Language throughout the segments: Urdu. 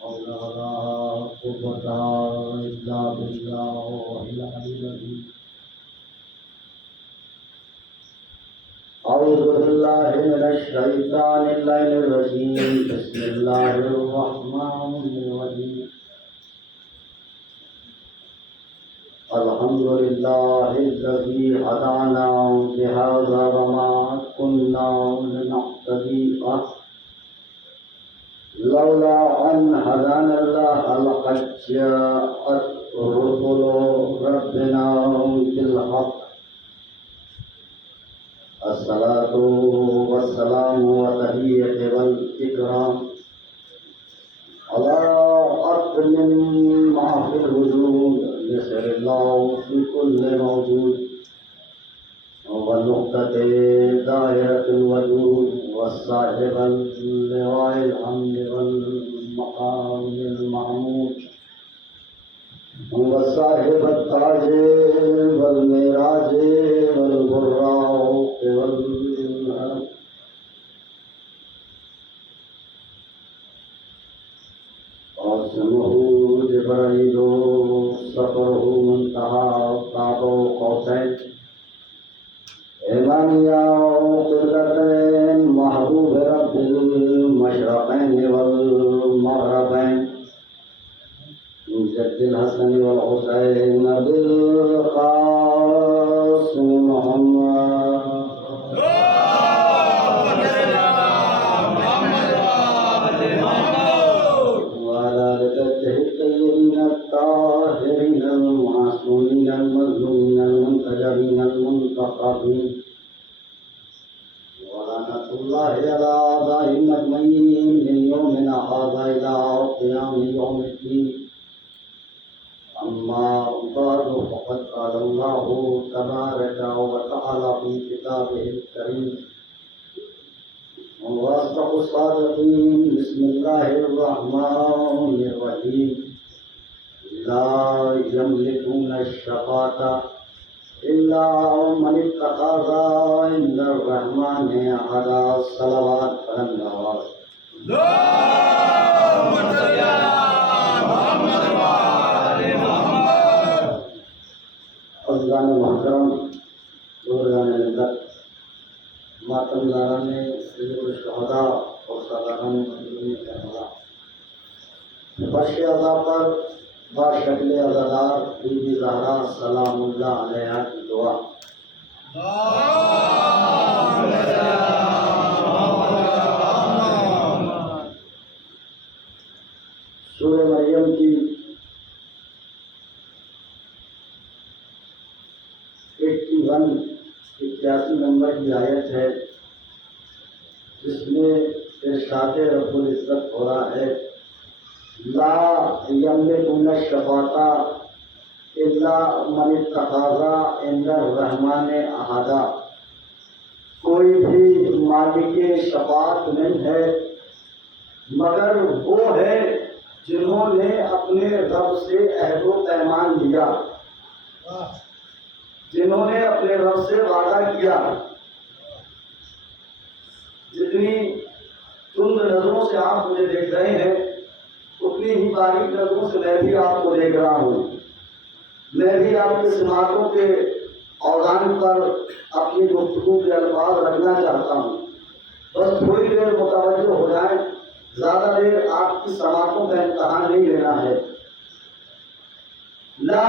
حول ولا قوة إلا بالله العلي العظيم. أعوذ بالله من الشيطان الرجيم. بسم الله الرحمن الرحيم. الحمد لله الذي هدانا لهذا وما كنا لنهتدي لولا أن هدانا الله لقد جاءت رسل ربنا بالحق. الصلاة والسلام والتحية والإكرام على أكرم ما في الوجود يسر الله في كل موجود والنقطة دائرة الوجود والصاحب اللواء الحمد والمقام المحمود وصاحب التاج والمعراج والبراق والهرم قاسمه جبرائيل سفره منتهى قاب قوسين إمامية قبلتين محبوب رب المشرقين والمغربين جد الحسن والحسين بالقاسم محمد وعلى آله الطيبين الطاهرين المعصومين المظلومين المنتجبين المنتقبين ولعنة الله على أعدائهم أجمعين من يومنا هذا إلى قيام يوم الدين. أما بعد فقد قال الله تبارك وتعالى في كتابه الكريم وأصدق الصادقين. بسم الله الرحمن الرحيم. لا يملكون الشفاعة إلا من اتخذ عند الرحمن عهدا. الصلوات على النبي. عزیزان محترم، بزرگان ملت، ماتم داران سید الشہداء اور سالاران مظلومین کربلا، فرش عزا پر باشکل عزادار بی بی زہرا سلام اللہ علیہا کی دعا. سورہ مریم کی 81 نمبر کی آیت ہے، جس میں ارشاد رب العزت ہو رہا ہے لا یملکون الشفاعة الا من اتخذ عند الرحمن عہدا. کوئی بھی مالک شفاعت نہیں ہے مگر وہ ہے جنہوں نے اپنے رب سے عہد و پیمان لیا، جنہوں نے اپنے رب سے وعدہ کیا. جتنی تند نظروں سے آپ مجھے دیکھ رہے ہیں اتنی ہی باریک نظروں سے میں بھی آپ کو دیکھ رہا ہوں. میں بھی آپ کے سماعتوں کے اوزان پر اپنی گفتگو کے الفاظ رکھنا چاہتا ہوں. بس تھوڑی دیر متوجہ ہو جائیں، زیادہ دیر آپ کی سماعتوں کا امتحان نہیں لینا ہے. لا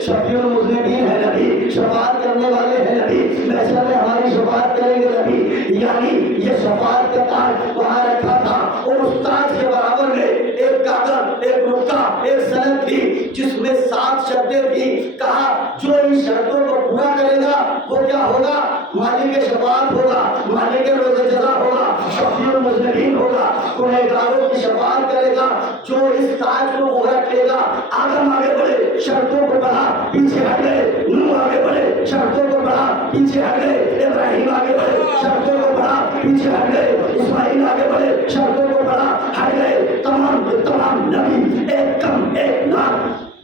شفیع المذنبین ہے نبی، شفاعت کرنے والے ہیں نبی، محشر میں ہماری شفاعت کریں گے نبی. یعنی یہ شفاعت کا تاج وہاں رکھا تھا اور اس تاج کے برابر میں ایک کاغذ، ایک رکا، ایک سند تھی جس میں 7 شرطیں تھی. کہا جو ان شرطوں کو پورا کرے گا وہ کیا ہوگا؟ مالک شفاعت ہوگا، مالک روز جزا ہوگا، شفیع المذنبین ہوگا، گنہگاروں کی شفاعت کرے گا. جو اس تاج کو وہ رکھ لے گا. آدم آگے بڑھے، شرطوں کو بڑھا، پیچھے ہٹ گئے. نوح آگے بڑھے، شرطوں کو بڑھا، پیچھے ہٹ گئے. ابراہیم آگے بڑھے، شرطوں کو بڑھا، پیچھے ہٹ گئے. اسماعیل آگے بڑھے، شرطوں کو بڑھا، ہٹ گئے. تمام نبی ایک کم ایک لاکھ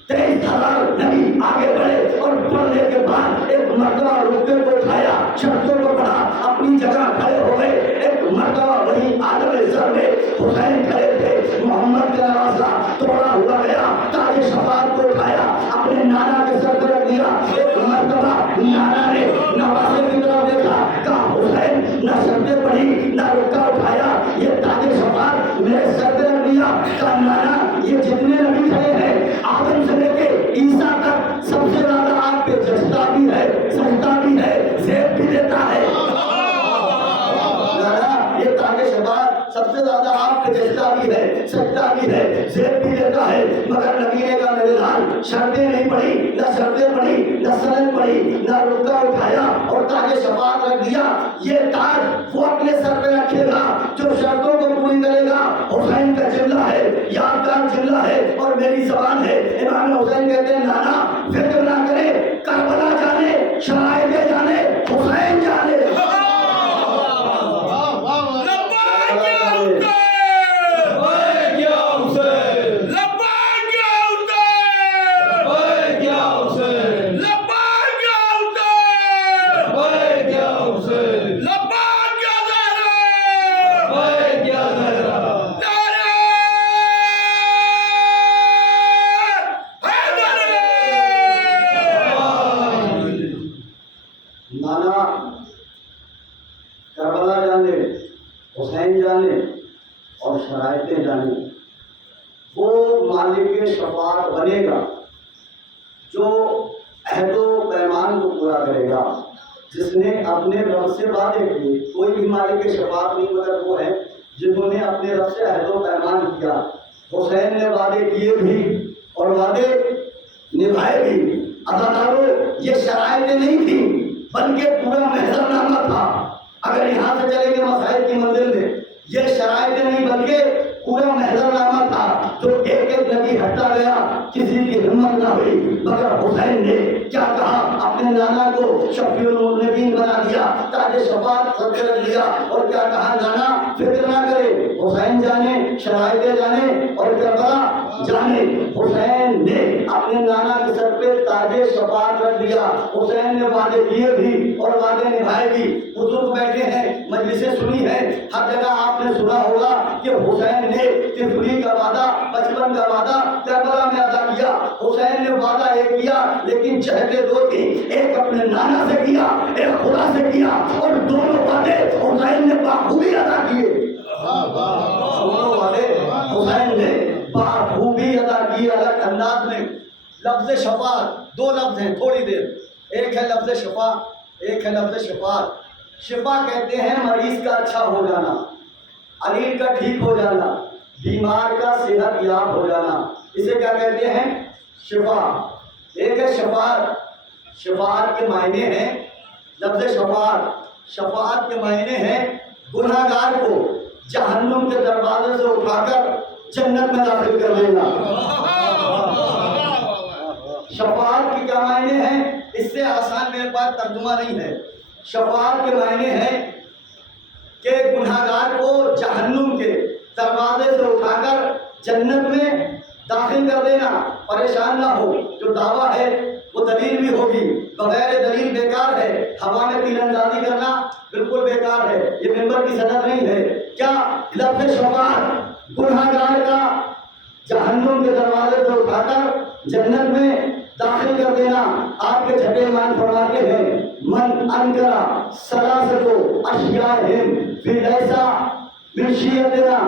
23,000 نبی آگے بڑھے اور بڑھنے کے بعد ایک مرتبہ رکے کو اٹھایا، شرطوں کو بڑھا، اپنی جگہ کھڑے ہو گئے. ایک مرتبہ وہی عالم زر میں حسین کھڑے تھے، محمد کا نوازہ توڑا ہوا گیا، تاج شفاعت کو اٹھایا، اپنے نانا کے سر پر رکھ دیا. ایک مرتبہ نانا نے نوازے کی طرف دیکھا، کہا حسین نہ شرطیں پڑھی نہ رکا اٹھایا، یہ تاج شفاعت میرے سر پہ رکھ دیا. کہا نانا یہ جتنے نبی کھڑے ہیں آدم سے لے کے عیسیٰ تک سب سے زیادہ آپ پہ جستا بھی ہے، سجدہ بھی ہے، زیب بھی دیتا ہے. یہ تاج شفاعت سب سے زیادہ آپ پہ جستا بھی ہے، سجدہ بھی ہے، زیب بھی دیتا ہے. مگر نبی نے کہا میرے لال شرطیں نہیں پڑھی، نہ شرطیں پڑھی، نہ سند پڑھی، نہ رکا اٹھایا اور تاج شفاعت رکھ دیا. یہ تاج وہ اپنے سر پہ رکھے گا جو شرطوں کو پوری کرے گا. حسین کا جملہ ہے، یادگار جملہ ہے اور میری زبان ہے. امام حسین کہتے ہیں نانا فکر نہ کرے، کربلا جانے، شرائط جانے، حسین جانے. کربلا جانے، حسین جانے اور شرائطیں جانے. وہ مالک شفاعت بنے گا جو عہد و پیمان کو پورا کرے گا، جس نے اپنے رب سے وعدے کیے. کوئی بھی مالک شفاعت نہیں مگر وہ ہے جنہوں نے اپنے رب سے عہد و پیمان کیا. حسین نے وعدے کیے بھی اور وعدے نبھائے بھی. عزادارو یہ شرائطیں نہیں تھیں بلکہ پورا محضر نامہ تھا. اگر یہاں سے چلیں گے مسائل کی منزل میں، یہ شرائطیں نہیں بلکہ پورا محضر نامہ تھا جو ایک ایک نبی ہٹتا گیا. کسی کی ہمت نہ ہوئی مگر حسین نے کیا کہا، اپنے نانا کو شفیع المذنبین بنا دیا، تاج شفاعت سر پہ رکھ دیا اور کیا کہا نانا فکر نہ کرے، حسین جانے، شرائطیں جانے اور کربلا جانے. حسین نے اپنے نانا کے سر پہ تاج شفاعت رکھ دیا. حسین نے وعدے کیے بھی اور وعدے نبھائے بھی. بزرگ بیٹھے ہیں، مجلسیں سنی ہیں، ہر جگہ آپ نے سنا ہوگا کہ حسین نے طفلی کا وعدہ، بچپن کا وعدہ کربلا میں ادا کیا. حسین نے وعدہ ایک کیا لیکن چہتے دو تھی، ایک اپنے نانا سے کیا، ایک خدا سے کیا اور دونوں وعدے حسین نے بخوبی ادا کیے. دونوں وعدے حسین نے بخوبی ادا کیے الگ انداز میں. لفظ شفاعت 2 لفظ ہیں، تھوڑی دیر. ایک ہے لفظ شفا، ایک ہے لفظ شفاعت. شفا کہتے ہیں مریض کا اچھا ہو جانا، علیل کا ٹھیک ہو جانا، بیمار کا صحت یاب ہو جانا. اسے کیا کہتے ہیں؟ شفا. ایک ہے شفاعت. شفاعت کے معنی ہیں، لفظ شفاعت، شفاعت کے معنی ہیں گناہ گار کو جہنم کے دروازے سے اٹھا کر جنت میں داخل کر دینا. شفاعت کی کیا معنی ہیں؟ اس سے آسان میرے پاس ترجمہ نہیں ہے. شفاعت کے معنی ہیں کہ گناہ گار کو جہنم کے دروازے سے اٹھا کر جنت میں داخل کر دینا. پریشان نہ ہو، جو دعویٰ ہے وہ دلیل بھی ہوگی، بغیر دلیل بیکار ہے. ہوا میں تیر اندازی کرنا بالکل بیکار ہے، یہ ممبر کی صدر نہیں ہے. کیا لفظ شفاعت گناہ گار کا جہنم کے دروازے سے اٹھا کر جنت میں داخل کر دینا. آپ کے چھٹے مان فرماتے ہیں من انکرا سلاسل اشیاء فی لیسا من شیعتنا،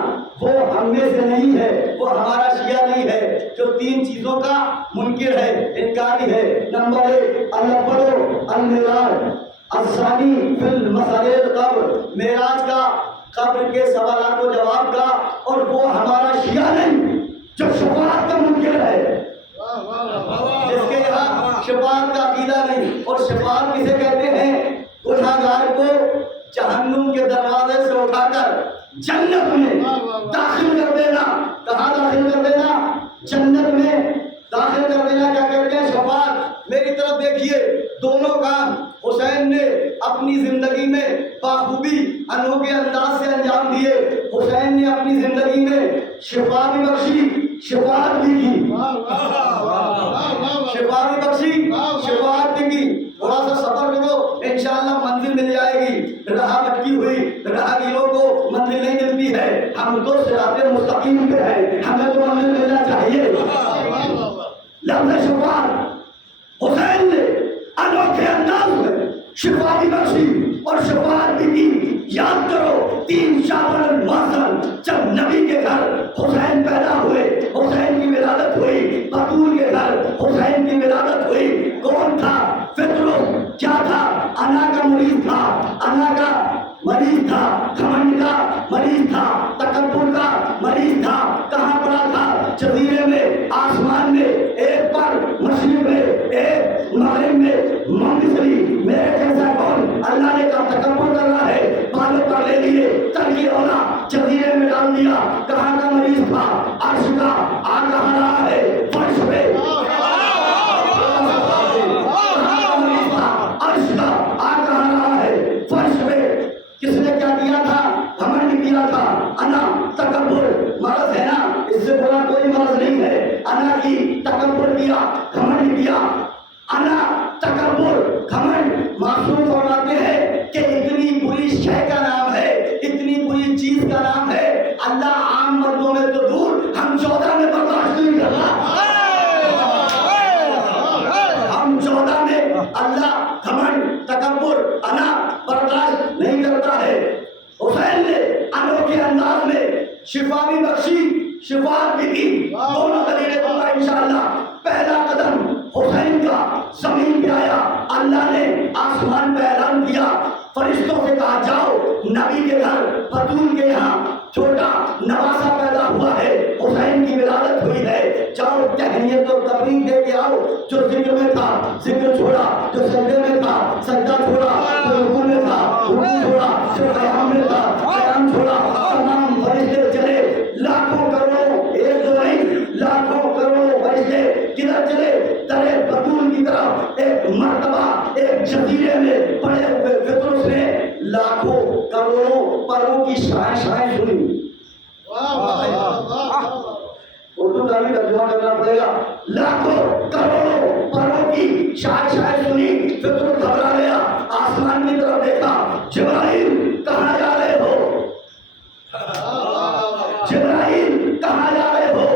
وہ ہم میں سے نہیں ہے، وہ ہمارا شیعہ نہیں ہے جو تین چیزوں کا منکر ہے، انکاری ہے۔ نمبر ایک، الاول المعراج الثانی فی المسائل القبر، معراج کا، قبر کے سوالات و جواب کا، اور وہ ہمارا شیعہ نہیں جو شفاعت کا منکر ہے، جس کے یہاں شفاعت کا عقیدہ نہیں۔ اور شفاعت کسے کہتے ہیں؟ گنہگار کو جہنم کے دروازے سے اٹھا کر جنت میں داخل کر دینا۔ کہاں داخل کر دینا؟ جنت میں داخل کر دینا۔ کیا کہتے ہیں؟ شفاعت۔ میری طرف دیکھیے، دونوں کام حسین نے اپنی زندگی میں بخوبی انوکھے انداز سے انجام دیے۔ حسین نے اپنی زندگی میں شفا بھی بخشی، شفاعت بھی کی، شفا بھی بخشی، شفاعت بھی کی۔ تھوڑا سا سفر کرو، انشاءاللہ منزل مل جائے گی۔ راہ بھٹکی ہوئی راہگیروں کو منزل نہیں ملتی ہے، ہم تو صراط مستقیم پہ ہیں، ہمیں تو منزل ملنا چاہیے۔ لفظ شفاعت، حسین نے انوکھے انداز میں شفا بھی بخشی اور شفاعت بھی کی۔ یاد کرو 3 شعبان المحرم جب نبی کے گھر حسین پیدا ہوئے، حسین کی ولادت ہوئی، بطول کے گھر حسین کی ولادت ہوئی۔ کون تھا؟ فطرت کیا تھا؟ انا کا مریض تھا، انا کا مریض تھا، گھمنڈ کا مریض تھا، تکبر کا مریض تھا۔ کہاں پڑا تھا؟ جزیرے میں، آسمان میں، ایک پر مشرق میں، ایک مغرب میں، ممثلی میرے جیسا کون؟ اللہ نے کہا تکبر کر رہا ہے، بالوں پر لے لیے، ترکی اولا جزیرے میں ڈال دیا۔ کہاں کا مریض تھا؟ عرش کا۔ آ کہاں رہا ہے؟ فرش پہ۔ عرش کا آ کہاں رہا ہے؟ فرش پہ۔ کس نے کیا کیا تھا؟ گھمنڈ کیا تھا، انا، تکبر۔ مرض ہے نا، اس سے بڑا کوئی مرض نہیں ہے۔ انا کی، تکبر کیا، گھمنڈ کیا۔ انا، تکبر، گھمنڈ۔ معصوم فرماتے ہیں کہ اتنی بری شے کا نام ہے، اتنی بری چیز کا نام ہے، اللہ عام مردوں میں تو دور، ہم 14 میں برداشت نہیں کر رہا۔ ہم 14 میں اللہ گھمنڈ، تکبر، انا برداشت نہیں کرتا ہے۔ حسین نے انوکھے انداز میں شفا بھی بخشی، شفاعت بھی کی۔ دونوں دلیلیں دوں گا انشاءاللہ۔ پہلا قدم حسین کا زمین پہ آیا، اللہ نے آسمان پہ اعلان کیا، فرشتوں سے کہا جاؤ نبی کے گھر بطول کے یہاں چھوٹا نواسا پیدا ہوا ہے، حسین کی ولادت ہوئی ہے، جاؤ تہنیت و تبریک دے کے آؤ۔ جو ذکر میں تھا ذکر چھوڑا، جو سجدے میں تھا سجدہ چھوڑا، جو رکوع میں تھا رکوع چھوڑا، جو قیام میں تھا قیام چھوڑا۔ تمام فرشتے چلے، لاکھوں کروڑوں، ایک دو نہیں، لاکھوں کروڑوں فرشتے کدھر چلے؟ درے بطول کی طرف۔ ایک مرتبہ ایک جزیرے میں پڑے ہوئے فطرس نے لاکھوں کروڑوں پروں کی شاہیں سنی۔ اردو کا بھی ترجمہ کرنا پڑے گا۔ لاکھوں کروڑوں پروں کی شاہیں سنی۔ فطرس گھبرا گیا، آسمان کی طرف دیکھا، جبرائیل کہاں جا رہے ہو؟ جبرائیل کہاں جا رہے ہو؟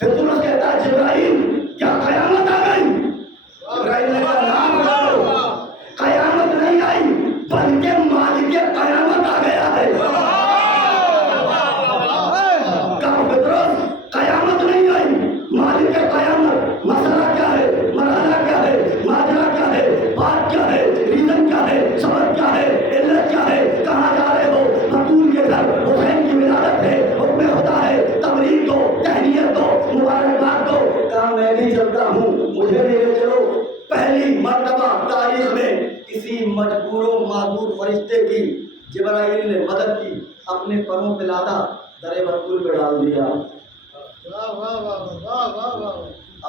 فطرس کہتا ہے جبرائیل کیا قیامت آ گئی؟ جبرائیل نے کہا نام کرو، قیامت نہیں آئی بلکہ مالک قیامت آ گیا ہے۔ کہا فطرس قیامت نہیں آئی، مالک قیامت۔ مسئلہ کیا ہے؟ مرحلہ کیا ہے؟ ماجرا کیا ہے؟ بات کیا ہے؟ ریزن کیا ہے؟ سبب کیا ہے؟ علت کیا ہے؟ کہاں جا رہے ہو؟ بطول کے گھر حسین کی ولادت ہے، حکم خدا ہے، تبریک دو، تہنیت دو، مبارکباد دو۔ کہا میں بھی چلتا ہوں، مجھے بھی لے چلو۔ پہلی مرتبہ تاریخ میں کسی مجبور و معذور فرشتے کی جبرائیل نے مدد کی، اپنے پروں پہ لادا، در بطول پہ ڈال دیا،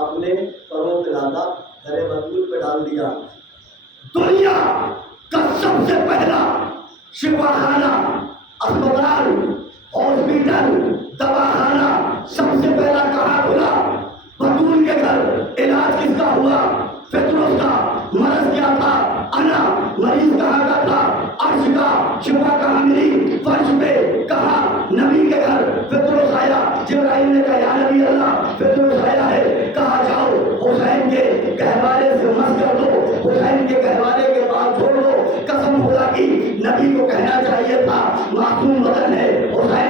اپنے پروں پہ لادا، در بطول پہ ڈال دیا۔ دنیا کا سب سے پہلا شفا خانہ، اسپتال، ہاسپٹل، دواخانہ سب سے پہلا کہاں کھلا؟ بطول کے گھر۔ علاج کس کا ہوا؟ فطرس کا۔ مرض کیا تھا؟ انا۔ مریض کہاں کا تھا؟ عرش کا۔ شفا کہاں ملی؟ فرش پہ۔ کہاں؟ نبی کے گھر۔ فطرس آیا، جبرائیل نے کہا یا نبی اللہ، فطرس آیا ہے، کہا جاؤ حسین کے گہوارے سے مس کر دو، حسین کے گہوارے کے بعد چھوڑ دو۔ قسم خدا کی نبی کو کہنا چاہیے تھا معصوم بدن ہے، حسین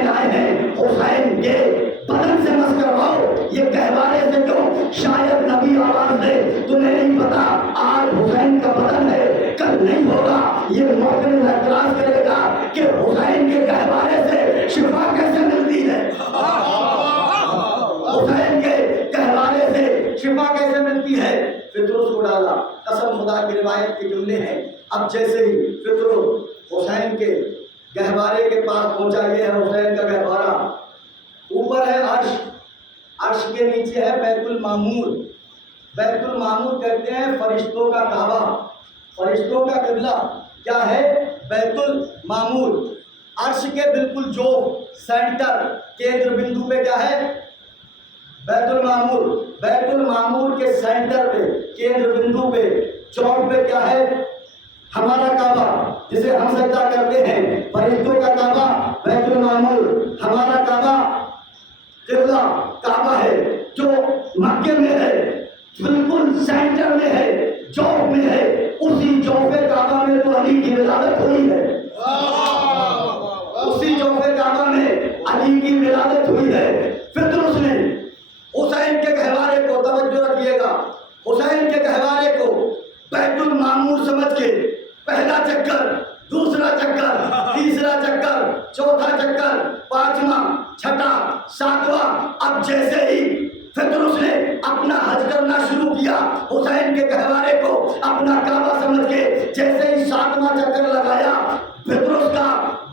شاید نبی آواز دے تمہیں نہیں پتا آج حسین کا بدن ہے کل نہیں ہوگا. یہ موقع اعتراض کرے گا کہ حسین کے گہوارے سے شفا کیسے ملتی ہے, حسین کے گہوارے سے شفا کیسے ملتی ہے. فطرس کو ڈالا, قسم خدا کی روایت کے جملے ہیں. اب جیسے ہی فطرس حسین کے گہوارے کے پاس پہنچا, یہ ہے حسین کا گہوارہ. اوپر ہے عرش, عرش کے نیچے ہے بیت المعمور. بیت المعمور کہتے ہیں فرشتوں کا کعبہ, فرشتوں کا قبلہ کیا ہے بیت المعمور. عرش کے بالکل جو سینٹر کیندر بندو پہ کیا ہے بیت المعمور. بیت المعمور کے سینٹر پہ کیندر بندو پہ چوک پہ کیا ہے ہمارا کعبہ جسے ہم سجدہ کرتے ہیں. فرشتوں کا کعبہ بیت المعمور, ہمارا کعبہ قبلہ کعبہ ہے جو مکے میں ہے, بالکل سینٹر میں ہے, چوک میں ہے. اسی چوک کعبہ میں تو علی کی ولادت ہوئی ہے, اسی چوک کعبہ میں علی کی ولادت ہوئی ہے. فطرس نے حسین کے گہوارے کو, توجہ رکھیے گا, حسین کے گہوارے کو بیت المعمور سمجھ کے پہلا چکر, دوسرا چکر, تیسرا چکر, چوتھا چکر, پانچواں, چھٹا, ساتواں. اب جیسے ہی فطرس نے اپنا حج کرنا شروع کیا, حسین کے گہوارے کو اپنا کعبہ سمجھ کے جیسے ہی ساتواں چکر لگایا, فطرس کا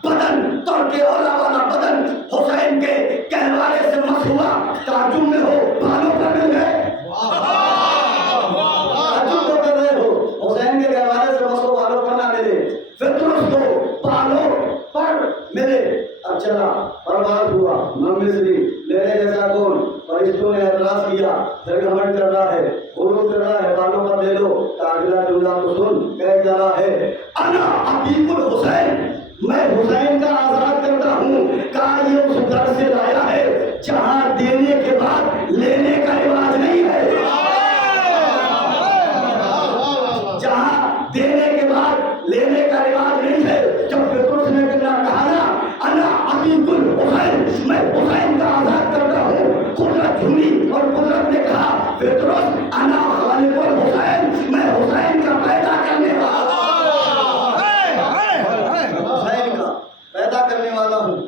بدن تڑکے اولا والا بدن حسین کے گہوارے سے مس ہوا. تعجب میں ہو بالوں پر مل گئے, تعجب تو کر رہے ہو, حسین کے گہوارے سے مسو بالوں پر نہ ملے, فطرس کو بالوں پر ملے. اب چلا پرواز ہوا, مصری میرے جیسا کون. فرشتوں نے اعتراض کیا, پھر گھمنڈ کر رہا ہے, غرور کر رہا ہے, بالوں پر لے لو. اگلا جملہ تو سن, کہہ جا رہا ہے انا عتیق الحسین, میں حسین کا آزاد کرتا ہوں. کہا یہ اس گھر سے لایا ہے جہاں دینے کے بعد لینے کا رواج نہیں ہے, جہاں دینے کے بعد لینے کا رواج نہیں ہے. جب فطرس نے کہا نا انا عتیق الحسین, میں حسین کا آزاد کرتا ہوں, قدرت جھومی اور قدرت نے کہا فطرس انا خالق الحسین, میں حسین کا پیدا کرنے والا, حسین کا پیدا کرنے والا ہوں.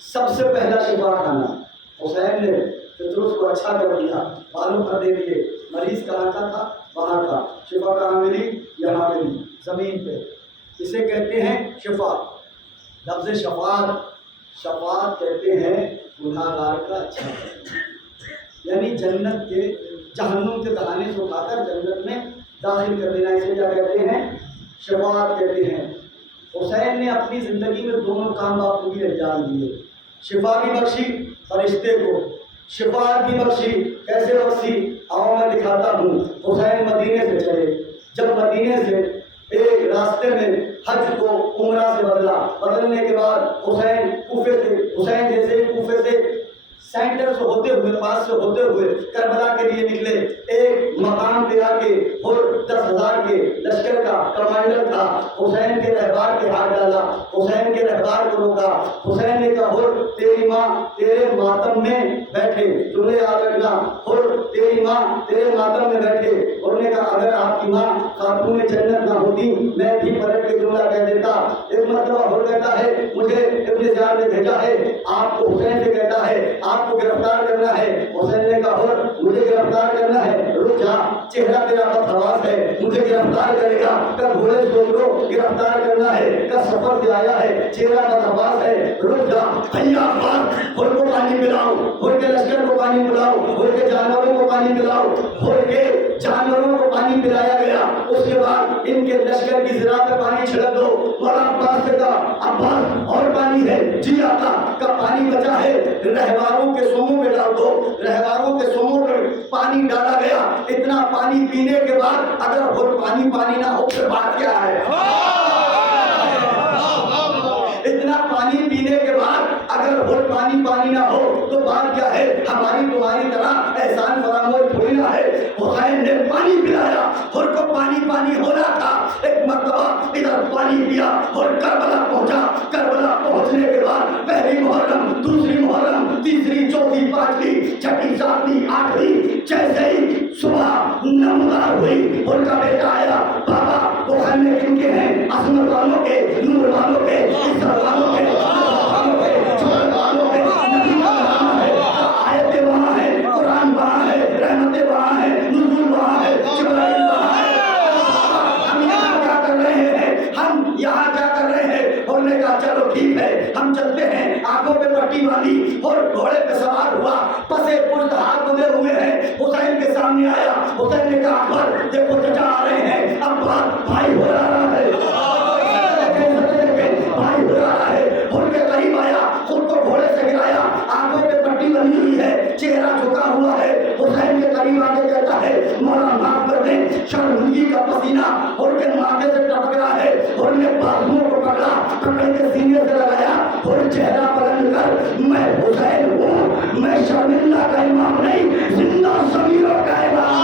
سب سے پہلا شفا کھانا حسین نے فطرس کو اچھا کر دیا, بالوں پر دے دیے. مریض کہاں کا تھا, وہاں کا. شفا کہاں ملی, یہاں ملی, زمین پہ. اسے کہتے ہیں شفا. لفظ شفاعت, شفاعت کہتے ہیں گناہگار کا اچھا کرنا, یعنی جنت کے جہنم کے دہانے سے اٹھا کر جنت میں داخل کر دینا. اسے کیا کہتے ہیں, شفاعت کہتے ہیں. حسین نے اپنی زندگی میں دونوں کام بخوبی انجام دیے. شفا بھی بخشی فرشتے کو, شفاعت بھی بخشی. کیسے بخشی آؤ میں دکھاتا ہوں. حسین مدینے سے چلے, جب مدینے سے ایک راستے میں حج کو عمرہ سے بدلا, بدلنے کے بعد حسین کوفے سے, حسین جیسے کوفے سے سینٹر سے ہوتے ہوئے, پاس سے ہوتے ہوئے کربلا کے لیے نکلے. ایک مقام پہ آ کے اور 10,000 کے لشکر کا کمانڈر تھا, حسین کے رہبار پہ ہاتھ ڈالا, حسین کے رہبار کو روکا. حسین نے کہا اور تیری ماں تیرے ماتم میں بیٹھے, تمہیں یاد رکھنا, اور تیری ماں تیرے ماتم میں بیٹھے. انہوں نے کہا اگر آپ کی ماں خاتون جنت نہ ہوتی میں بھی پلٹ کے جملہ کہہ دیتا. ایک مرتبہ ہو کہتا ہے مجھے ابن زیاد نے بھیجا ہے, آپ کو حسین سے کہتا ہے آپ کو گرفتار کرنا ہے. حسین نے کہا اور مجھے گرفتار کرنا ہے, رک جا, چہرہ تیرا بدحواس ہے, مجھے گرفتار کرے گا, کب گھوڑے سوچ لو گرفتار کرنا ہے, کب سفر سے آیا ہے, چہرہ بدحواس ہے, رک جا. حیا اور کو پانی پلاؤ, اور کے لشکر کو پانی پلاؤ, اور کے جانوروں کو پانی پلاؤ, اور کے جانوروں کو پانی پلایا گیا. اس کے بعد ان کے لشکر کی زرا پہ پانی چھڑک دو. مولا عباس سے کہا عباس اور پانی ہے, جی آقا کا پانی بچا ہے, رہواروں کے سوموں پہ ڈال دو. رہواروں کے سوموں پہ پانی ڈالا گیا. اتنا پانی پینے کے بعد اگر اور پانی نہ ہو پھر بات کیا ہے. اتنا پانی پینے کے بعد اگر اور پانی نہ ہو تو بات کیا ہے. ہماری تمہاری طرح احسان فراموش تھوڑی نہ ہے. حسین نے پانی پلایا, اور کو پانی ہونا تھا. ایک مرتبہ ادھر پانی پیا اور کربلا پہنچا. کربلا پہنچنے کے بعد پہلی محرم, دوسری محرم, تیسری, چوتھی, پانچویں, چھٹی, ساتویں, آٹھویں, جیسے ہی یہاں کیا کر رہے ہیں؟ انہوں نے کہا چلو ٹھیک ہے ہم چلتے ہیں. آنکھوں پہ پٹی باندھی اور گھوڑے پہ سوار ہوا. پسے پشت ہاتھ بندھے ہوئے ہیں. حسین کے سامنے آیا. حسین نے کہا اکبر دیکھو چچا آ رہے ہیں. اب بھائی ہو رہا ہے بھائی ہو رہا ہے. ان کے قریب آیا, خود کو گھوڑے سے گرایا, آنکھوں پہ پٹی بندھی ہوئی ہے, چہرہ جھکا ہوا ہے. حسین کے قریب آ کے کہتا ہے مولا معاف کر دیں, شرمندگی کا پسینہ ان کے ماتھے سے ٹپک رہا ہے. اور نے بازوؤں کو پکڑا, پکڑ کے سینے سے لگایا اور چہرہ بلند کر میں حسین ہوں, میں شرمندہ کا امام نہیں, زندہ ضمیروں کا امام.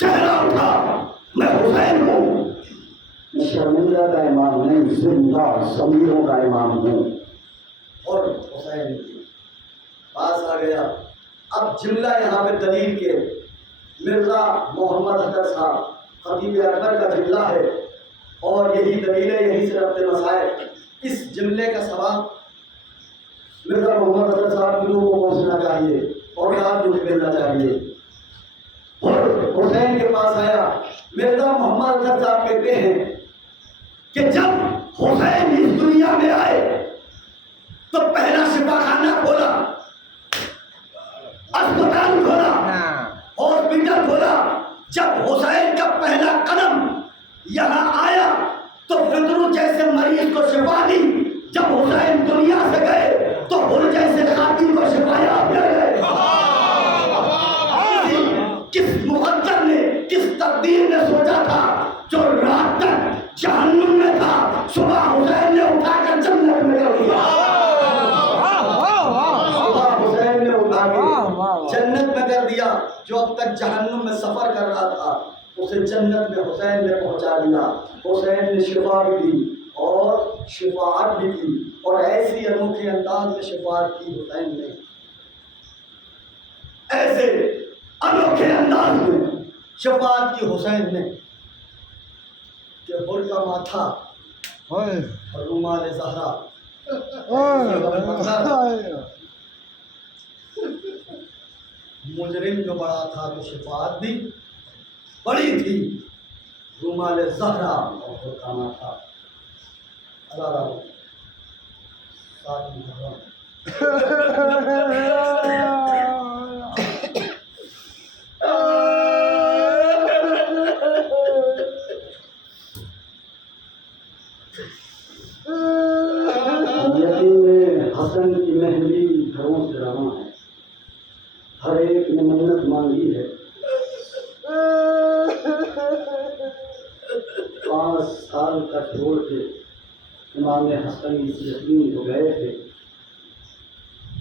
چہرہ اٹھا, میں حسین ہوں, میں شرمندہ کا امام نہیں, زندہ ضمیروں کا امام ہوں. اور حسین پاس آ گیا. اب جملہ یہاں پہ دلیل کے مرزا محمد حیدر صاحب خطیب اکبر کا جملہ ہے اور یہی دلیل ہے, یہی سے ربط مسائل. اس جملے کا سواب مرزا محمد حیدر صاحب کی روح کو پہنچنا چاہیے اور رات کو نکلنا چاہیے. اور حسین کے پاس آیا. مرزا محمد حیدر صاحب کہتے ہیں کہ جب حسین اس دنیا میں آئے تو پہلا شفا خانہ کھولا, اسپتال کھولا, ہاسپٹل کھولا. جب حسین کا پہلا قدم یہاں آیا تو فطرو جیسے مریض کو شفا دی. جب حسین دنیا سے گئے تو ہر جیسے قاتل کو شفا یاب کر گئے. کس مقدر نے, کس تقدیر نے سوچا تھا جو رات تک جہنم میں تھا, صبح حسین نے اٹھا کر جنت میں کر دیا. صبح حسین نے اٹھا کے جنت میں کر دیا. جو اب تک جہنم میں سفر کر رہا تھا اسے جنت میں حسین نے پہنچا دیا. حسین نے شفا بھی دی اور شفاعت بھی کی, اور ایسی انوکھے انداز میں شفاعت کی حسین نے, ایسے انوکھے انداز میں شفاعت کی حسین نے کہ ہر کا ماتھا اور رومال زہرا مجرم جو بڑا تھا تو شفاعت بھی بڑی تھی. رومال زہرا اور ہر کا ماتھا. اللہ حسن کی مہندی گھروں سے رواں ہے, ہر ایک نے منت مانگی ہے. 5 سال کا چھوڑ کے امام حسن اس یتیم کو گئے تھے.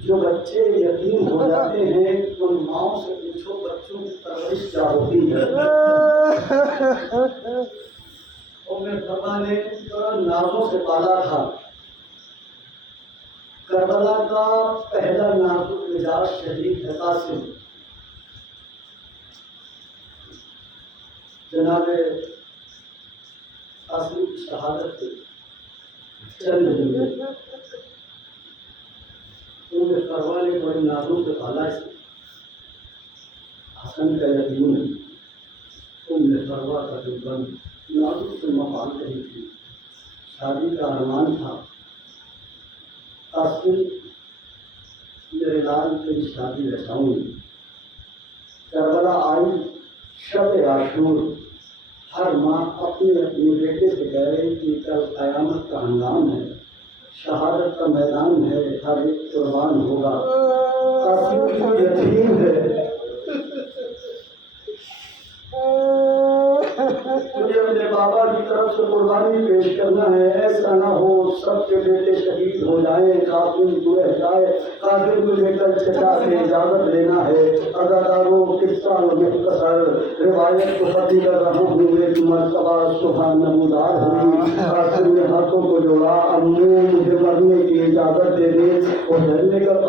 جو بچے یتیم ہو جاتے ہیں ان ماؤں سے پوچھو بچوں کی پرورش کیا ہوتی ہے. ابا نے نازوں سے پالا تھا. کربلا کا پہلا نازک مزاج شہید ہے قاسم. جناب قاسم کی شہادت چند دن ان کے کروا نے بڑے نازوں سے پالا. حسن کا یتیم ان نے کروا کا جو بند نازک سے مفاد کری تھی. شادی کا ارمان تھا. قاسم میرے لال کی شادی رچاؤں. کربلا آئی شب عاشور. ہر ماں اپنے اپنے بیٹے سے کہہ رہی کہ کل قیامت کا ہنگام ہے, شہادت کا میدان ہے, ہر ایک قربان ہوگا. قاسم یتیم ہے. مجھے اپنے بابا کی طرف سے قربانی پیش کرنا ہے. ایسا نہ ہو سب کے بیٹے شہید ہو جائیں, قاسم کو رہ جائے. قاسم کو لے کر چچا سے اجازت لینا ہے. اداکاروں قصہ و مختصر روایت کو ختم کر رہا ہوں. ایک مرتبہ صبح نمودار ہوئی. قاسم نے ہاتھوں کو جوڑا, امو مجھے مرنے کی اجازت دے دے. اور